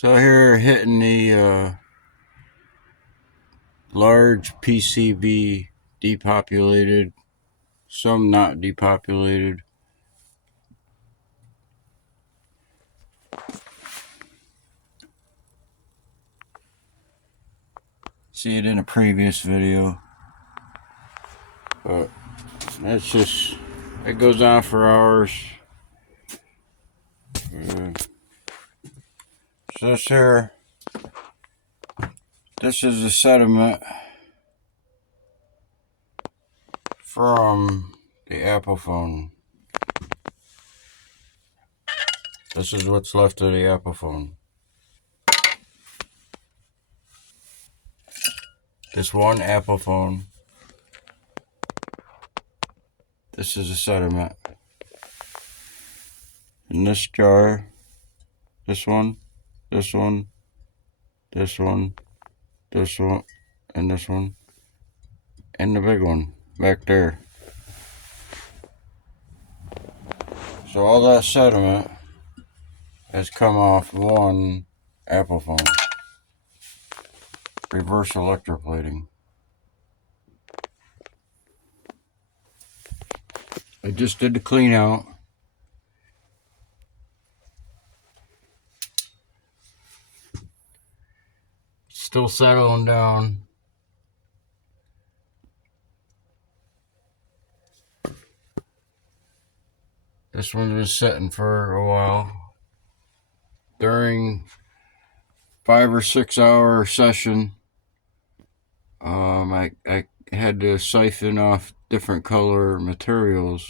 So here hitting the large PCB depopulated, some not depopulated. See it in a previous video, but that's just, it goes on for hours. So this is the sediment from the Apple phone. This is what's left of the Apple phone. This one Apple phone. This is a sediment. In this jar, this one, this one, this one, this one, and this one, and the big one back there. So all that sediment has come off one Apple phone. Reverse electroplating. I just did the clean out. Still settling down. This one was sitting for a while. During 5 or 6 hour session, I had to siphon off different color materials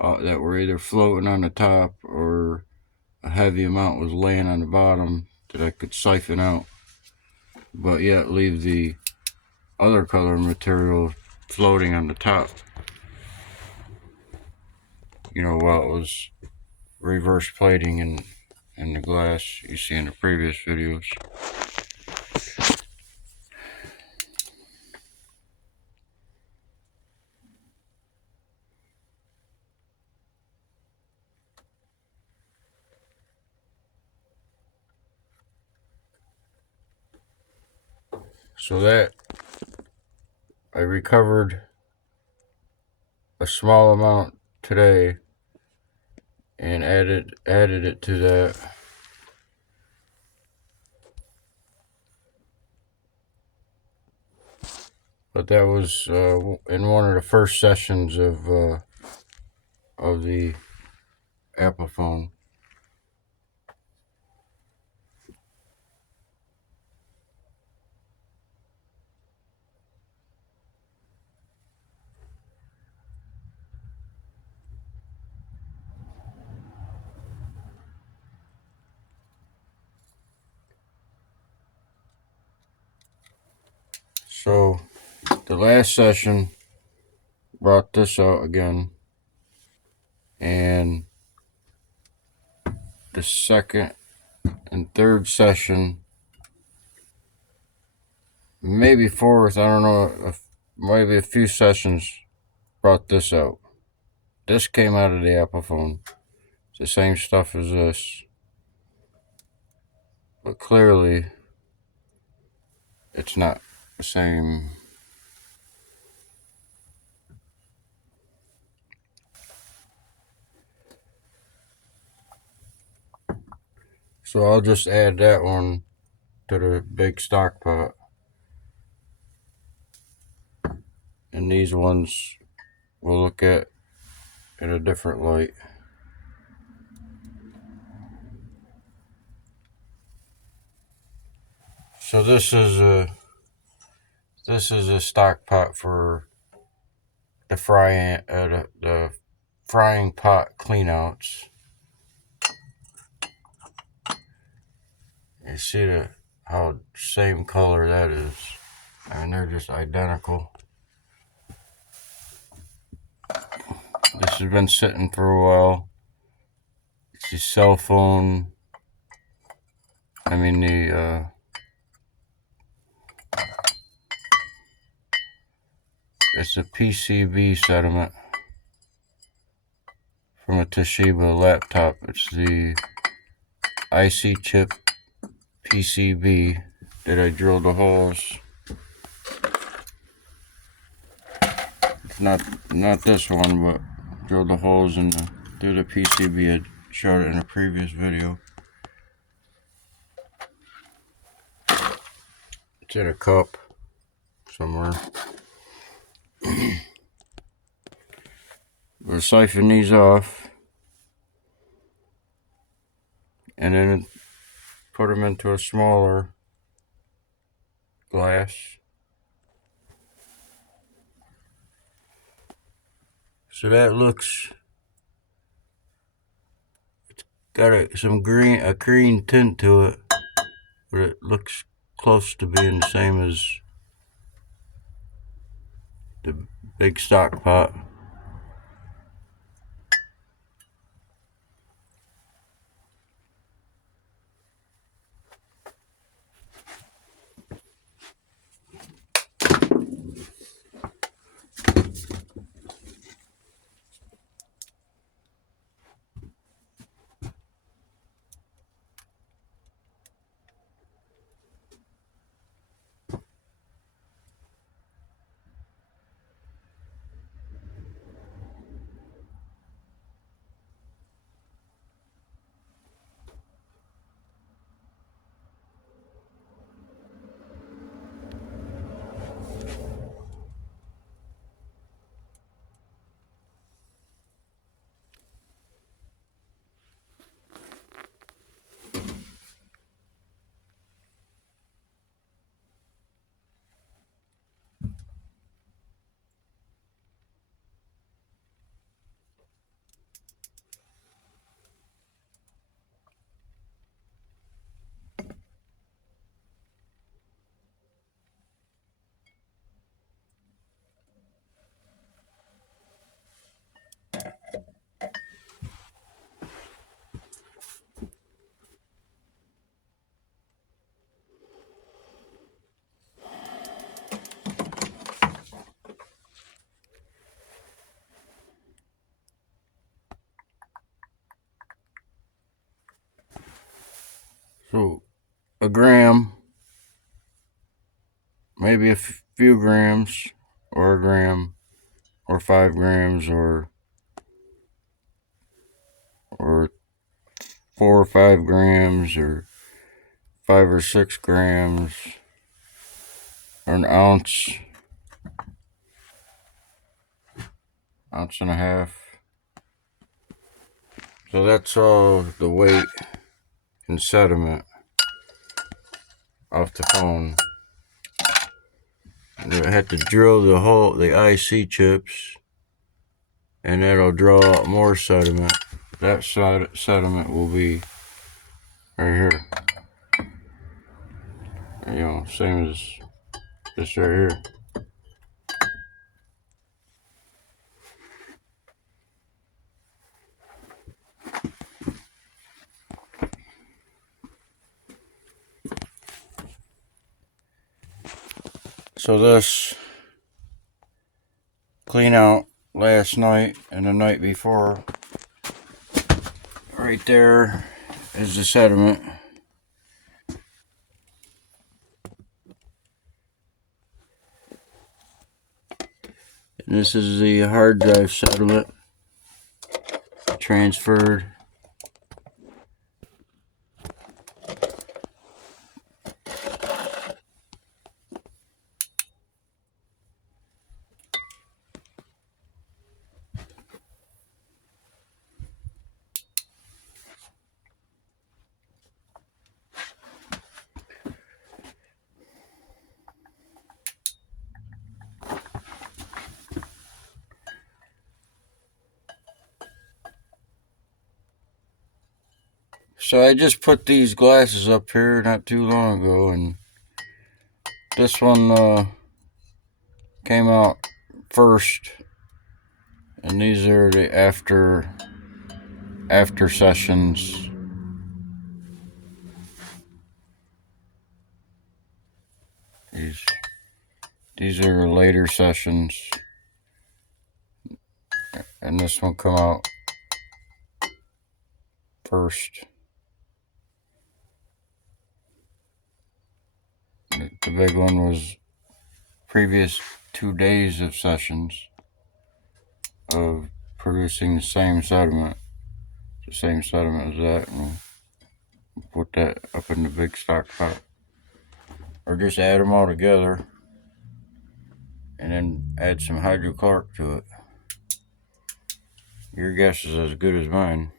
that were either floating on the top or a heavy amount was laying on the bottom that I could siphon out, but yet leave the other color material floating on the top, while it was reverse plating in the glass you see in the previous videos. So that I recovered a small amount today and added it to that. But that was in one of the first sessions of the Apple phone. So the last session brought this out again, and the second and third session, maybe fourth, I don't know, maybe a few sessions brought this out. This came out of the Apple phone. It's the same stuff as this, but clearly it's not the same. So I'll just add that one to the big stock pot. And these ones we'll look at in a different light. So this is a stock pot for the frying pot cleanouts. You see how same color that is. I mean, they're just identical. This has been sitting for a while. It's a cell phone. I mean it's a PCB sediment from a Toshiba laptop. It's the IC chip PCB that I drilled the holes. It's not this one, but drilled the holes through the PCB. I showed it in a previous video. It's in a cup somewhere. We'll siphon these off and then put them into a smaller glass. So that looks, it's got a green tint to it, but it looks close to being the same as the big stock pot. So a gram, maybe a few grams, or a gram, or 5 grams, or 4 or 5 grams, or 5 or 6 grams, or an ounce and a half. So that's all the weight and sediment off the phone. I had to drill the IC chips, and that'll draw out more sediment. That sediment will be right here. You know, same as this right here. So this clean out last night and the night before. Right there is the sediment. And this is the hard drive sediment transferred. So I just put these glasses up here not too long ago, and this one came out first, and these are the after sessions. These are later sessions, and this one come out first. The big one was previous 2 days of sessions of producing the same sediment as that, and put that up in the big stock pot. Or just add them all together and then add some hydrochloric to it. Your guess is as good as mine.